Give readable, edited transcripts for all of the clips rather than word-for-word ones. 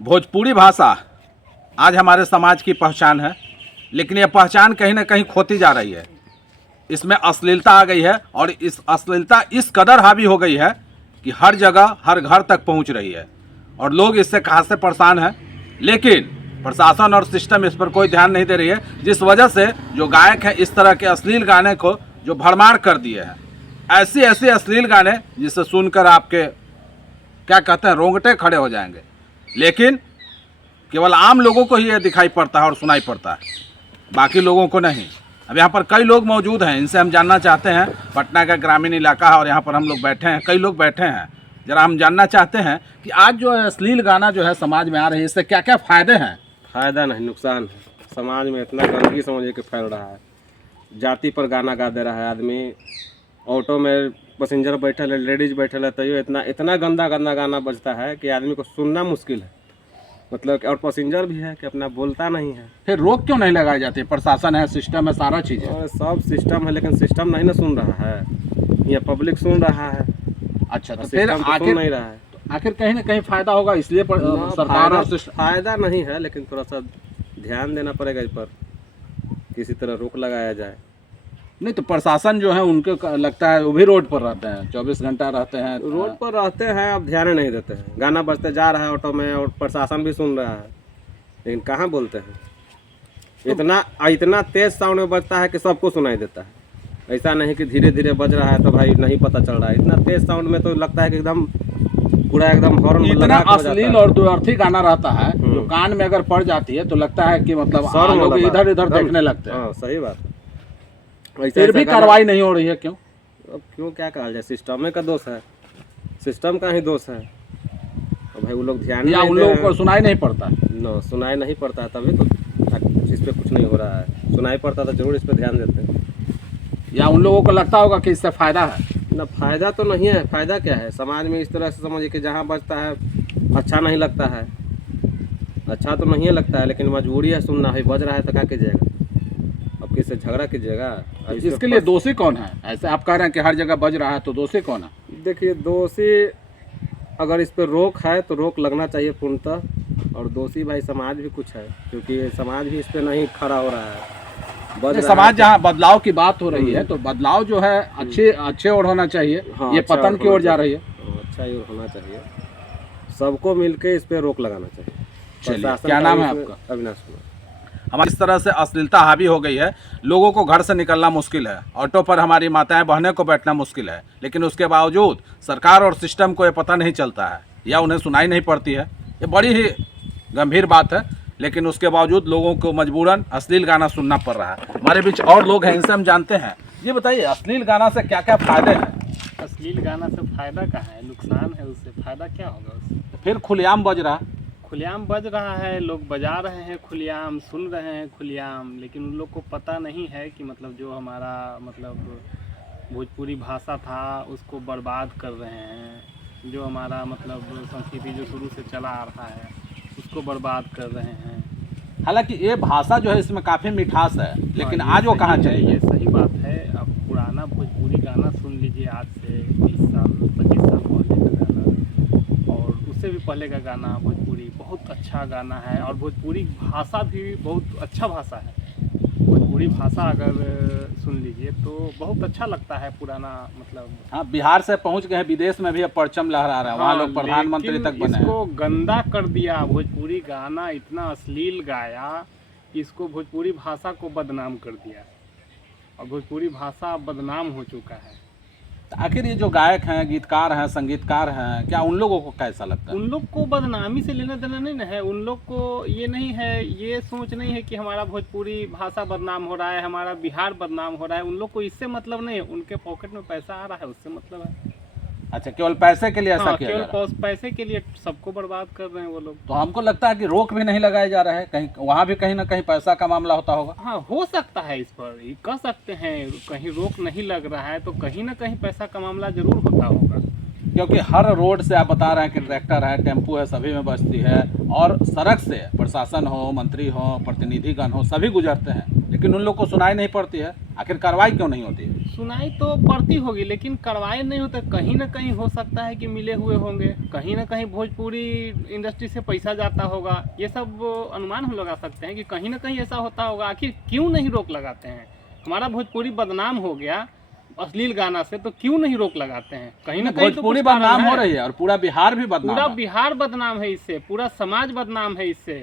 भोजपुरी भाषा आज हमारे समाज की पहचान है, लेकिन यह पहचान कहीं ना कहीं खोती जा रही है। इसमें अश्लीलता आ गई है और इस अश्लीलता इस कदर हावी हो गई है कि हर जगह हर घर तक पहुंच रही है और लोग इससे खासे परेशान हैं। लेकिन प्रशासन और सिस्टम इस पर कोई ध्यान नहीं दे रही है, जिस वजह से जो गायक हैं इस तरह के अश्लील गाने को जो भरमार कर दिए हैं। ऐसी ऐसी अश्लील गाने जिसे सुनकर आपके क्या कहते हैं रोंगटे खड़े हो जाएंगे, लेकिन केवल आम लोगों को ही यह दिखाई पड़ता है और सुनाई पड़ता है, बाकी लोगों को नहीं। अब यहाँ पर कई लोग मौजूद हैं, इनसे हम जानना चाहते हैं। पटना का ग्रामीण इलाका है और यहाँ पर हम लोग बैठे हैं, कई लोग बैठे हैं। जरा हम जानना चाहते हैं कि आज जो अश्लील गाना जो है समाज में आ रही है, इससे क्या क्या फ़ायदे हैं। फायदा नहीं नुकसान है। समाज में इतना गंदगी समझिए कि फैल रहा है। जाति पर गाना गा दे रहा है आदमी। ऑटो में पैसेंजर बैठल है, लेडीज बैठल है, तो इतना गंदा गंदा गाना बजता है कि आदमी को सुनना मुश्किल है। मतलब और पैसेंजर भी है कि अपना बोलता नहीं है। फिर रोक क्यों नहीं लगाई जाती? प्रशासन है, सिस्टम है, सारा चीज़ है। और सब सिस्टम है, लेकिन सिस्टम नहीं ना सुन रहा है। ये पब्लिक सुन रहा है। अच्छा, तो फिर सिस्टम तो सुन नहीं रहा है। आखिर कहीं ना कहीं फायदा होगा, इसलिए सरकार और फायदा नहीं है, लेकिन थोड़ा सा ध्यान देना पड़ेगा इस पर, किसी तरह रोक लगाया जाए। नहीं तो प्रशासन जो है उनको लगता है वो भी रोड पर रहते हैं, 24 घंटा रहते हैं, रोड पर रहते हैं, अब ध्यान नहीं देते हैं। गाना बजते जा रहा है ऑटो में और प्रशासन भी सुन रहा है, लेकिन कहाँ बोलते हैं। इतना तेज साउंड में बजता है कि सबको सुनाई देता है। ऐसा नहीं कि धीरे धीरे बज रहा है तो भाई नहीं पता चल रहा है। इतना तेज साउंड में तो लगता है कि एकदम पूरा एकदम हॉर्न इतना अश्लील और दुअर्थी गाना रहता है जो कान में अगर पड़ जाती है तो लगता है कि मतलब लोग इधर इधर देखने लगते हैं। सही बात है। फिर भी कार्रवाई नहीं हो रही है, क्यों? अब क्यों क्या कहा जाए, सिस्टम का दोष है, सिस्टम का ही दोष है। तो भाई वो लोग ध्यान या उन लोगों को सुनाई नहीं पड़ता। नो, सुनाई नहीं पड़ता है, तभी तो इस पर कुछ नहीं हो रहा है। सुनाई पड़ता तो जरूर इस पर ध्यान देते हैं। या उन लोगों को लगता होगा कि इससे फायदा है। ना, फायदा तो नहीं है। फायदा क्या है? समाज में इस तरह से समझिए कि जहाँ बजता है अच्छा नहीं लगता है। अच्छा तो नहीं लगता है, लेकिन मजबूरी है सुनना है। बज रहा है तो क्या कीजिएगा? अब किससे झगड़ा कीजिएगा? इसके लिए दोषी कौन है? ऐसे आप कह रहे हैं कि हर जगह बज रहा है, तो दोषी कौन है? देखिए, दोषी अगर इस पर रोक है तो रोक लगना चाहिए पूर्णतः। और दोषी भाई समाज भी कुछ है, क्योंकि समाज भी इस पर नहीं खड़ा हो रहा है। समाज जहाँ बदलाव की बात हो रही है तो बदलाव जो है अच्छे और होना चाहिए। हाँ, ये अच्छा पतन की ओर जा रही है। अच्छा ही होना चाहिए। सबको मिलके इस पे रोक लगाना चाहिए। चलिए, क्या नाम है आपका? अविनाश कुमार। हमारी इस तरह से अश्लीलता हावी हो गई है, लोगों को घर से निकलना मुश्किल है, ऑटो पर हमारी माताएं बहनें को बैठना मुश्किल है, लेकिन उसके बावजूद सरकार और सिस्टम को ये पता नहीं चलता है या उन्हें सुनाई नहीं पड़ती है। ये बड़ी ही गंभीर बात है, लेकिन उसके बावजूद लोगों को मजबूरन अश्लील गाना सुनना पड़ रहा है। हमारे बीच और लोग हैं, इनसे हम जानते हैं। ये बताइए, अश्लील गाना से क्या क्या फायदे हैं? अश्लील गाना से फायदा कहाँ है? नुकसान है। उससे फायदा क्या होगा? उससे फिर खुलेआम बज रहा, खुलेआम बज रहा है, लोग बजा रहे हैं खुलेआम, सुन रहे हैं खुलेआम, लेकिन उन लोग को पता नहीं है कि मतलब जो हमारा मतलब भोजपुरी भाषा था उसको बर्बाद कर रहे हैं। जो हमारा मतलब संस्कृति जो शुरू से चला आ रहा है उसको बर्बाद कर रहे हैं। हालांकि ये भाषा जो है इसमें काफ़ी मिठास है, लेकिन आज वो कहाँ चली ये है? सही बात है। अब पुराना भोजपुरी गाना सुन लीजिए, आज से 20 साल 25 साल पहले का गाना और उससे भी पहले का गाना भोजपुरी बहुत अच्छा गाना है। और भोजपुरी भाषा भी बहुत अच्छा भाषा है। भोजपुरी भाषा अगर सुन लीजिए तो बहुत अच्छा लगता है। पुराना मतलब हाँ, बिहार से पहुंच गए, विदेश में भी अब परचम लहरा रहा है। वहाँ लोग प्रधानमंत्री तक बने हैं। इसको गंदा कर दिया। भोजपुरी गाना इतना अश्लील गाया, इसको भोजपुरी भाषा को बदनाम कर दिया और भोजपुरी भाषा बदनाम हो चुका है। तो आखिर ये जो गायक हैं, गीतकार हैं, संगीतकार हैं, क्या उन लोगों को कैसा लगता है? उन लोग को बदनामी से लेना देना नहीं ना है। उन लोग को ये नहीं है, ये सोच नहीं है कि हमारा भोजपुरी भाषा बदनाम हो रहा है, हमारा बिहार बदनाम हो रहा है। उन लोग को इससे मतलब नहीं है। उनके पॉकेट में पैसा आ रहा है, उससे मतलब है। अच्छा, केवल पैसे के लिए ऐसा किया जा रहा है? केवल पैसे के लिए सबको बर्बाद कर रहे हैं वो लोग। तो हमको लगता है कि रोक भी नहीं लगाए जा रहे हैं, कहीं वहाँ भी कहीं ना कहीं पैसा का मामला होता होगा। हाँ, हो सकता है। इस पर ये कह सकते हैं, कहीं रोक नहीं लग रहा है तो कहीं ना कहीं पैसा का मामला जरूर होता होगा। क्योंकि हर रोड से आप बता रहे हैं कि ट्रैक्टर है, टेम्पू है, सभी में बचती है और सड़क से प्रशासन हो, मंत्री हो, प्रतिनिधिगण हो, सभी गुजरते हैं, लेकिन उन लोग को सुनाई नहीं पड़ती है। आखिर कार्रवाई क्यों नहीं होती है? सुनाई तो पड़ती होगी लेकिन कार्रवाई नहीं होता। कहीं ना कहीं हो सकता है कि मिले हुए होंगे, कहीं ना कहीं भोजपुरी इंडस्ट्री से पैसा जाता होगा, ये सब अनुमान हम लगा सकते हैं कि कहीं ना कहीं ऐसा होता होगा। आखिर क्यों नहीं रोक लगाते हैं? हमारा भोजपुरी बदनाम हो गया अश्लील गाना से, तो क्यों नहीं रोक लगाते हैं? कहीं ना कहीं तो भोजपुरी कुछ कारण बदनाम हो है। रही है और पूरा बिहार भी बदनाम पूरा है। बिहार बदनाम है इससे, पूरा समाज बदनाम है इससे।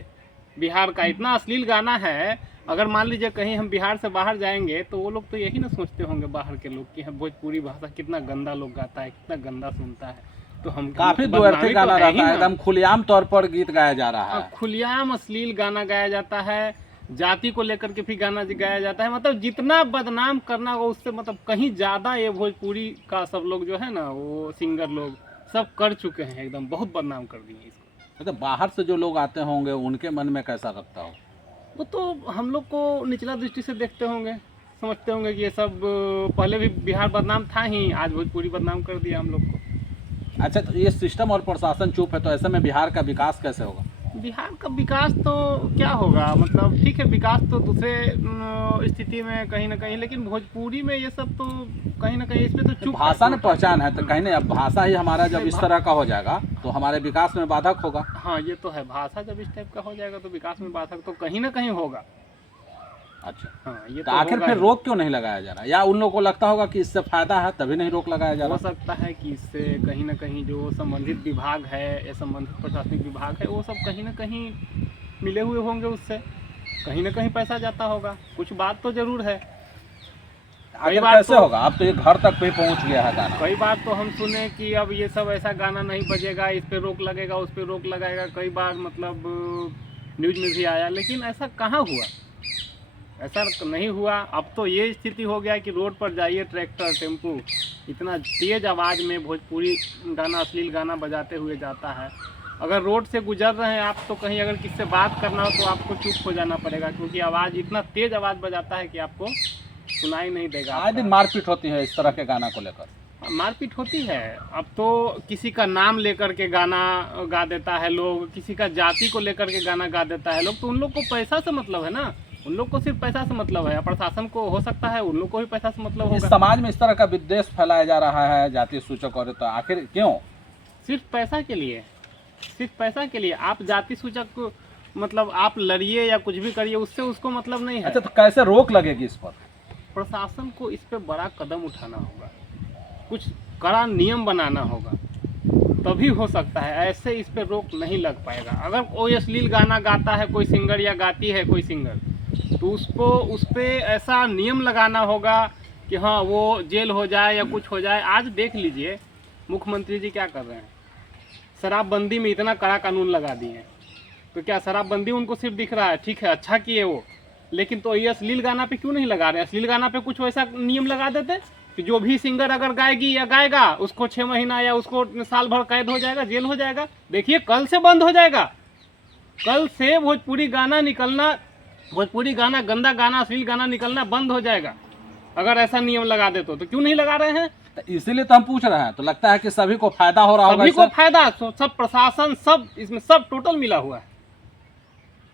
बिहार का इतना अश्लील गाना है, अगर मान लीजिए कहीं हम बिहार से बाहर जाएंगे तो वो लोग तो यही ना सोचते होंगे बाहर के लोग कि हम भोजपुरी भाषा कितना गंदा लोग गाता है, कितना गंदा सुनता है। तो हम काफी बदनामी द्व्यर्थी तो गाना है ही रहता है, ना। एकदम खुलेआम तौर पर गीत गाया जा रहा है। खुलेआम अश्लील गाना गाया जाता है, जाति को लेकर के भी गाना गाया जाता है। मतलब जितना बदनाम करना हो उससे मतलब कहीं ज़्यादा ये भोजपुरी का सब लोग जो है ना, वो सिंगर लोग सब कर चुके हैं, एकदम बहुत बदनाम कर दिए इसको। मतलब बाहर से जो लोग आते होंगे उनके मन में कैसा लगता हो? वो तो हम लोग को निचला दृष्टि से देखते होंगे, समझते होंगे कि ये सब पहले भी बिहार बदनाम था ही, आज भोजपुरी बदनाम कर दिया हम लोग को। अच्छा, तो ये सिस्टम और प्रशासन चुप है तो ऐसे में बिहार का विकास कैसे होगा? बिहार का विकास तो क्या होगा, मतलब ठीक है विकास तो दूसरे स्थिति में कहीं ना कहीं, लेकिन भोजपुरी में ये सब तो कहीं ना कहीं इसमें तो चुप भाषा है। ने पहचान है तो कहीं नहीं, अब भाषा ही हमारा जब इस तरह का हो जाएगा तो हमारे विकास में बाधक होगा। हाँ ये तो है, भाषा जब इस टाइप का हो जाएगा तो विकास में बाधक तो कहीं ना कहीं होगा। अच्छा, हाँ ये तो तो आखिर होगा फिर ही। रोक क्यों नहीं लगाया जा रहा? या उन लोगों को लगता होगा कि इससे फायदा है तभी नहीं रोक लगाया जा हो रहा? सकता है कि इससे कहीं ना कहीं जो संबंधित विभाग है या संबंधित प्रशासनिक विभाग है वो सब कहीं ना कहीं मिले हुए होंगे, उससे कहीं ना कहीं पैसा जाता होगा, कुछ बात तो जरूर है। आखिर बार कैसे तो- होगा? अब तो ये घर तक भी पहुंच गया है गाना। कई बार तो हम सुने कि अब ये सब ऐसा गाना नहीं बजेगा, इस पे रोक लगेगा, उस पे रोक लगाएगा, कई बार मतलब न्यूज में भी आया, लेकिन ऐसा कहाँ हुआ? ऐसा नहीं हुआ। अब तो ये स्थिति हो गया कि रोड पर जाइए ट्रैक्टर टेम्पू इतना तेज़ आवाज़ में भोजपुरी गाना अश्लील गाना बजाते हुए जाता है। अगर रोड से गुजर रहे हैं आप तो कहीं अगर किससे बात करना हो तो आपको चुप हो जाना पड़ेगा, क्योंकि आवाज़ इतना तेज़ आवाज़ बजाता है कि आपको सुनाई नहीं देगा। आए दिन मारपीट होती है इस तरह के गाना को लेकर। मारपीट होती है। अब तो किसी का नाम लेकर के गाना गा देता है लोग, किसी का जाति को लेकर के गाना गा देता है लोग, तो उन लोग को पैसा से मतलब है ना, उन लोग को सिर्फ पैसा से मतलब है। प्रशासन को हो सकता है उन लोग को भी पैसा से मतलब इस होगा। समाज में इस तरह का विद्वेष फैलाया जा रहा है जातीय सूचक, और तो आखिर क्यों? सिर्फ पैसा के लिए, सिर्फ पैसा के लिए। आप जाति सूचक को मतलब आप लड़िए या कुछ भी करिए, उससे उसको मतलब नहीं है। अच्छा, तो कैसे रोक लगेगी इस पर? प्रशासन को इस पे बड़ा कदम उठाना होगा, कुछ कड़ा नियम बनाना होगा, तभी हो सकता है। ऐसे इस पे रोक नहीं लग पाएगा। अगर कोई अश्लील गाना गाता है कोई सिंगर या गाती है कोई सिंगर, तो उसको उस पे ऐसा नियम लगाना होगा कि हाँ वो जेल हो जाए या कुछ हो जाए। आज देख लीजिए मुख्यमंत्री जी क्या कर रहे हैं, शराबबंदी में इतना कड़ा कानून लगा दिए हैं, तो क्या शराबबंदी उनको सिर्फ दिख रहा है? ठीक है, अच्छा किए वो, लेकिन तो ये अश्लील गाना पे क्यों नहीं लगा रहे? अश्लील गाना पे कुछ वैसा नियम लगा देते कि जो भी सिंगर अगर गाएगी या गाएगा उसको 6 महीना या उसको साल भर कैद हो जाएगा, जेल हो जाएगा। देखिए कल से बंद हो जाएगा, कल से भोजपुरी गाना निकलना, भोजपुरी गाना, गंदा गाना, अश्लील गाना निकलना बंद हो जाएगा अगर ऐसा नियम लगा दे तो क्यों नहीं लगा रहे हैं? तो इसीलिए तो हम पूछ रहे हैं। तो लगता है कि सभी को फायदा हो रहा होगा सभी को इससे? फायदा, सब प्रशासन सब इसमें सब टोटल मिला हुआ है,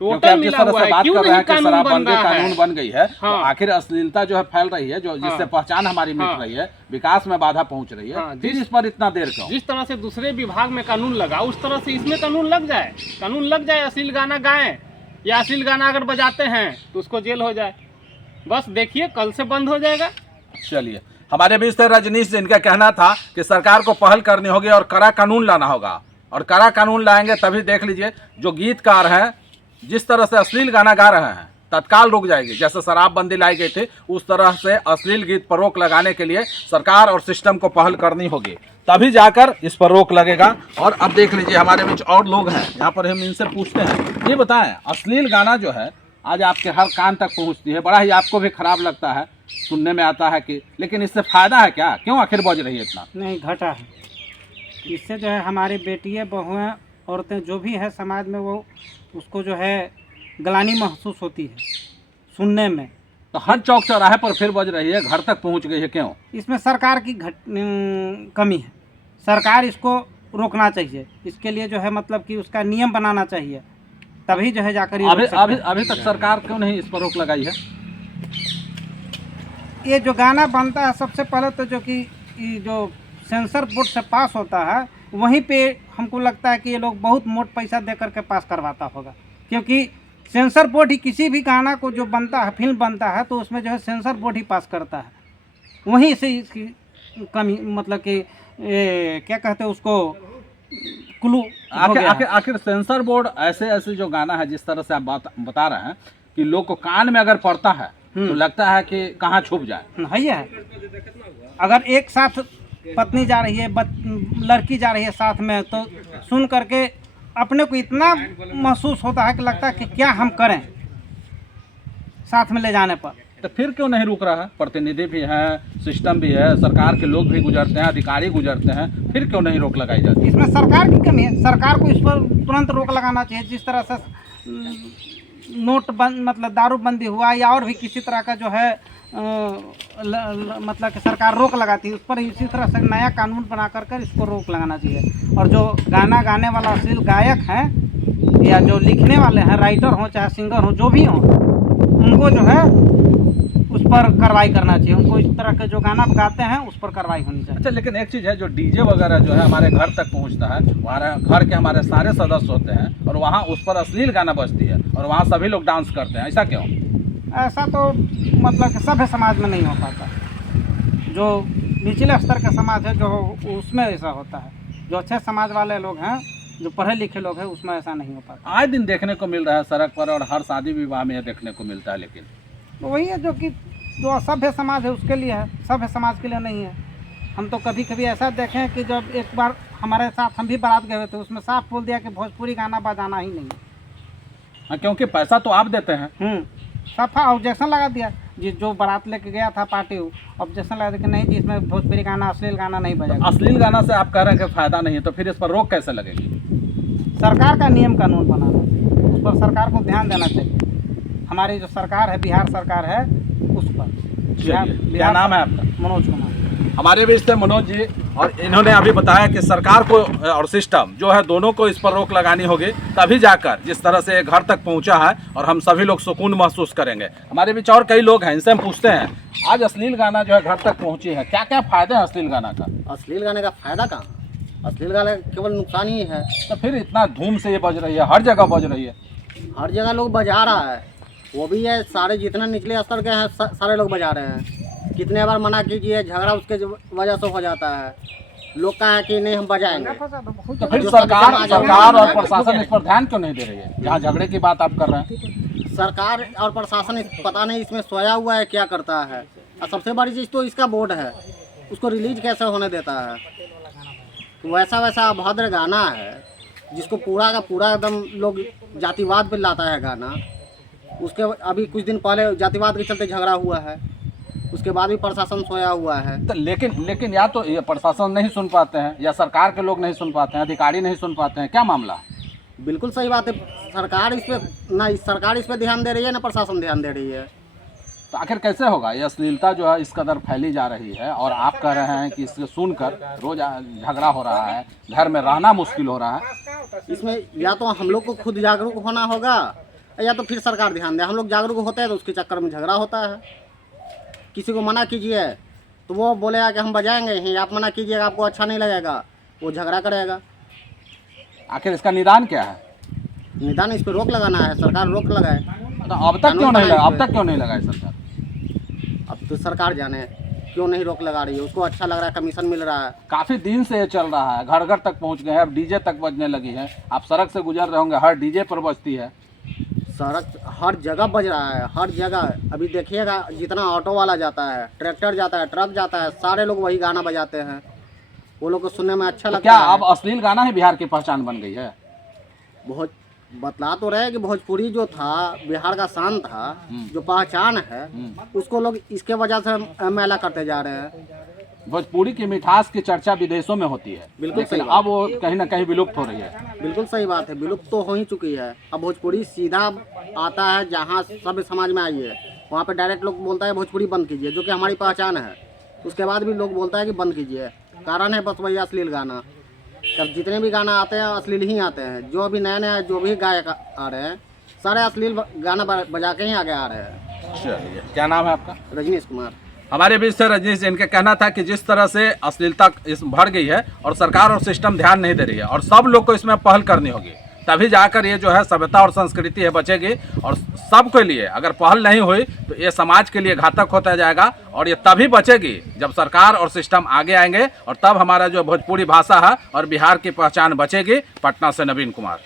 क्योंकि टोटल आप जिस मिला तरह हुआ से है। बात क्यों कर रहे नहीं हैं कि कानून बन शराबबंदी रहा कानून है? बन गई है, तो हाँ। आखिर अश्लीलता जो है फैल रही है, जो जिससे हाँ। पहचान हमारी मिट हाँ। रही है, विकास में बाधा पहुंच रही है, हाँ, फिर इस पर इतना देर क्यों? जिस तरह से दूसरे विभाग में कानून लगा उस तरह से इसमें कानून लग जाए, कानून लग जाए। अश्लील गाना गाएं या अश्लील गाना अगर बजाते हैं तो उसको जेल हो जाए। बस देखिए कल से बंद हो जाएगा। चलिए, हमारे बीच से रजनीश जी, इनका कहना था कि सरकार को पहल करनी होगी और कड़ा कानून लाना होगा, और कड़ा कानून लाएंगे तभी देख लीजिए जो गीतकार हैं जिस तरह से अश्लील गाना गा रहे हैं तत्काल रुक जाएगी। जैसे शराबबंदी लाई गई थी उस तरह से अश्लील गीत पर रोक लगाने के लिए सरकार और सिस्टम को पहल करनी होगी, तभी जाकर इस पर रोक लगेगा। और अब देख लीजिए हमारे बीच और लोग हैं, यहाँ पर हम इनसे पूछते हैं, ये बताएं अश्लील गाना जो है आज आपके हर कान तक पहुँचती है, बड़ा ही आपको भी खराब लगता है, सुनने में आता है कि, लेकिन इससे फायदा है क्या? क्यों आखिर बज रही है इतना? नहीं, घटा है। इससे जो है हमारी बेटियां, बहुएं, औरतें जो भी है समाज में, वो उसको जो है गलानी महसूस होती है सुनने में। तो हर चौक चौराहे पर फिर बज रही है, घर तक पहुंच गई है, क्यों? इसमें सरकार की कमी है। सरकार इसको रोकना चाहिए, इसके लिए जो है मतलब कि उसका नियम बनाना चाहिए, तभी जो है जाकर ये अभी रोक सकते अभी हैं। अभी तक सरकार क्यों नहीं इस पर रोक लगाई है? ये जो गाना बनता है सबसे पहले तो जो कि ये जो सेंसर बोर्ड से पास होता है वहीं पे हमको लगता है कि ये लोग बहुत मोट पैसा दे करके पास करवाता होगा, क्योंकि सेंसर बोर्ड ही किसी भी गाना को जो बनता है, फिल्म बनता है, तो उसमें जो है सेंसर बोर्ड ही पास करता है। वहीं से इसकी कमी, मतलब कि क्या कहते हैं उसको, क्लू हो गया है। आखिर सेंसर बोर्ड ऐसे जो गाना है जिस तरह से आप बता रहे हैं कि लोग को कान में अगर पड़ता है तो लगता है कि कहाँ छुप जाए। है ये है। अगर एक साथ पत्नी जा रही है, लड़की जा रही है साथ में, तो सुन करके अपने को इतना महसूस होता है कि लगता है कि क्या हम करें साथ में ले जाने पर। तो फिर क्यों नहीं रुक रहा है? प्रतिनिधि भी हैं, सिस्टम भी है, सरकार के लोग भी गुजरते हैं, अधिकारी गुजरते हैं, फिर क्यों नहीं रोक लगाई जाती? इसमें सरकार की कमी है। सरकार को इस पर तुरंत रोक लगाना चाहिए। जिस तरह से नोट बंद, मतलब दारूबंदी हुआ या और भी किसी तरह का जो है मतलब कि सरकार रोक लगाती है, उस पर इसी तरह से नया कानून बना कर इसको रोक लगाना चाहिए। और जो गाना गाने वाला अश्लील गायक हैं या जो लिखने वाले हैं, राइटर हों चाहे सिंगर हों, जो भी हों, उनको जो है उस पर कार्रवाई करना चाहिए। उनको इस तरह के जो गाना गाते हैं उस पर कार्रवाई होनी चाहिए। अच्छा, लेकिन एक चीज़ है, जो डीजे वगैरह जो है हमारे घर तक पहुंचता है, हमारे घर के हमारे सारे सदस्य होते हैं और वहाँ उस पर अश्लील गाना बजती है और वहाँ सभी लोग डांस करते हैं, ऐसा क्यों? ऐसा तो मतलब कि सभ्य समाज में नहीं हो पाता। जो निचले स्तर का समाज है जो उसमें ऐसा होता है। जो अच्छे समाज वाले लोग हैं, जो पढ़े लिखे लोग हैं, उसमें ऐसा नहीं हो पाता। आए दिन देखने को मिल रहा है सड़क पर और हर शादी विवाह में देखने को मिलता है, लेकिन तो वही है जो कि जो असभ्य समाज है उसके लिए है, सभ्य समाज के लिए नहीं है। हम तो कभी कभी ऐसा देखें कि जब एक बार हमारे साथ हम भी बारात गए थे, उसमें साफ बोल दिया कि भोजपुरी गाना बजाना ही नहीं है। हाँ, क्योंकि पैसा तो आप देते हैं। सफा ऑब्जेक्शन लगा दिया। जो बारात लेके गया था पार्टी, ऑब्जेक्शन लगा दिया कि नहीं जी, इसमें भोजपुरी गाना, अश्लील गाना नहीं बजेगा। अश्लील गाना से आप कह रहे हैं कि फायदा नहीं है, तो फिर इस पर रोक कैसे लगेगी? सरकार का नियम कानून बनाना, उस पर सरकार को ध्यान देना चाहिए। हमारी जो सरकार है, बिहार सरकार है, उस पर। क्या नाम है आपका? मनोज कुमार। हमारे बीच थे मनोज जी, और इन्होंने अभी बताया कि सरकार को और सिस्टम जो है दोनों को इस पर रोक लगानी होगी, तभी जाकर जिस तरह से घर तक पहुंचा है और हम सभी लोग सुकून महसूस करेंगे। हमारे बीच और कई लोग हैं, इनसे हम पूछते हैं, आज अश्लील गाना जो है घर तक पहुंची है, क्या क्या फायदे हैं अश्लील गाना का? अश्लील गाने का फायदा कहाँ? अश्लील गाने का केवल नुकसान ही है। तो फिर इतना धूम से ये बज रही है, हर जगह बज रही है। हर जगह लोग बजा रहा है, वो भी है, सारे जितने निचले स्तर के हैं सारे लोग बजा रहे हैं। कितने बार मना कीजिए, झगड़ा उसके वजह से हो जाता है। लोग कहा है कि नहीं हम बजाएंगे। तो फिर सरकार और प्रशासन इस पर ध्यान क्यों नहीं दे रही है, जहाँ झगड़े की बात आप कर रहे हैं? सरकार और प्रशासन पता नहीं इसमें सोया हुआ है, क्या करता है। और सबसे बड़ी चीज़ तो इसका बोर्ड है, उसको रिलीज कैसे होने देता है। तो वैसा अभद्र गाना है जिसको पूरा का पूरा एकदम लोग जातिवाद पे लाता है गाना। उसके अभी कुछ दिन पहले जातिवाद के चलते झगड़ा हुआ है, उसके बाद भी प्रशासन सोया हुआ है। तो लेकिन या तो ये प्रशासन नहीं सुन पाते हैं, या सरकार के लोग नहीं सुन पाते हैं, अधिकारी नहीं सुन पाते हैं, क्या मामला है? बिल्कुल सही बात है। सरकार इस पे ध्यान दे रही है, ना प्रशासन ध्यान दे रही है। तो आखिर कैसे होगा? ये अश्लीलता जो है इस कदर फैली जा रही है और आप कह रहे हैं कि इससे सुनकर रोज झगड़ा हो रहा है, घर में रहना मुश्किल हो रहा है। इसमें या तो हम लोग को खुद जागरूक होना होगा, या तो फिर सरकार ध्यान दे। हम लोग जागरूक होते हैं तो उसके चक्कर में झगड़ा होता है। किसी को मना कीजिए तो वो बोलेगा कि हम बजाएंगे ही, आप मना कीजिएगा आपको अच्छा नहीं लगेगा, वो झगड़ा करेगा। आखिर इसका निदान क्या है? निदान इस पर रोक लगाना है, सरकार रोक लगाए। तो अब तक क्यों नहीं लगाए सरकार? अब तो सरकार जाने क्यों नहीं रोक लगा रही है। उसको अच्छा लग रहा है, कमीशन मिल रहा है। काफ़ी दिन से ये चल रहा है, घर घर तक पहुंच गए हैं, अब डीजे तक बजने लगी है। आप सड़क से गुजर रहे होंगे, हर डीजे पर बजती है। सड़क हर जगह बज रहा है, हर जगह। अभी देखिएगा, जितना ऑटो वाला जाता है, ट्रैक्टर जाता है, ट्रक जाता है, सारे लोग वही गाना बजाते हैं। वो लोग को सुनने में अच्छा लगता क्या है। अब अश्लील गाना ही बिहार की पहचान बन गई है? बहुत बतला तो रहे कि भोजपुरी जो था बिहार का शान था, जो पहचान है, उसको लोग इसके वजह से मैला करते जा रहे हैं। भोजपुरी की मिठास की चर्चा विदेशों में होती है, बिल्कुल लेकिन सही अब वो कहीं ना कहीं विलुप्त हो रही है। बिल्कुल सही बात है, विलुप्त तो हो ही चुकी है। अब भोजपुरी सीधा आता है जहाँ सभ्य समाज में आई है, वहाँ पे डायरेक्ट लोग बोलता है भोजपुरी बंद कीजिए, जो कि हमारी पहचान है। उसके बाद भी लोग बोलता है कि बंद कीजिए। कारण है बस वही अश्लील गाना। तब जितने भी गाना आते हैं अश्लील ही आते हैं। जो भी नए जो भी गायक आ रहे हैं, सारे अश्लील गाना बजा के ही आगे आ रहे हैं। चलिए, क्या नाम है आपका? रजनीश कुमार। हमारे बीच से रजनीश जी, इनका कहना था कि जिस तरह से अश्लीलता इस बढ़ गई है और सरकार और सिस्टम ध्यान नहीं दे रही है और सब लोग को इसमें पहल करनी होगी, तभी जाकर ये जो है सभ्यता और संस्कृति है बचेगी। और सबके लिए अगर पहल नहीं हुई तो ये समाज के लिए घातक होता जाएगा और ये तभी बचेगी जब सरकार और सिस्टम आगे आएंगे और तब हमारा जो भोजपुरी भाषा है और बिहार की पहचान बचेगी। पटना से नवीन कुमार।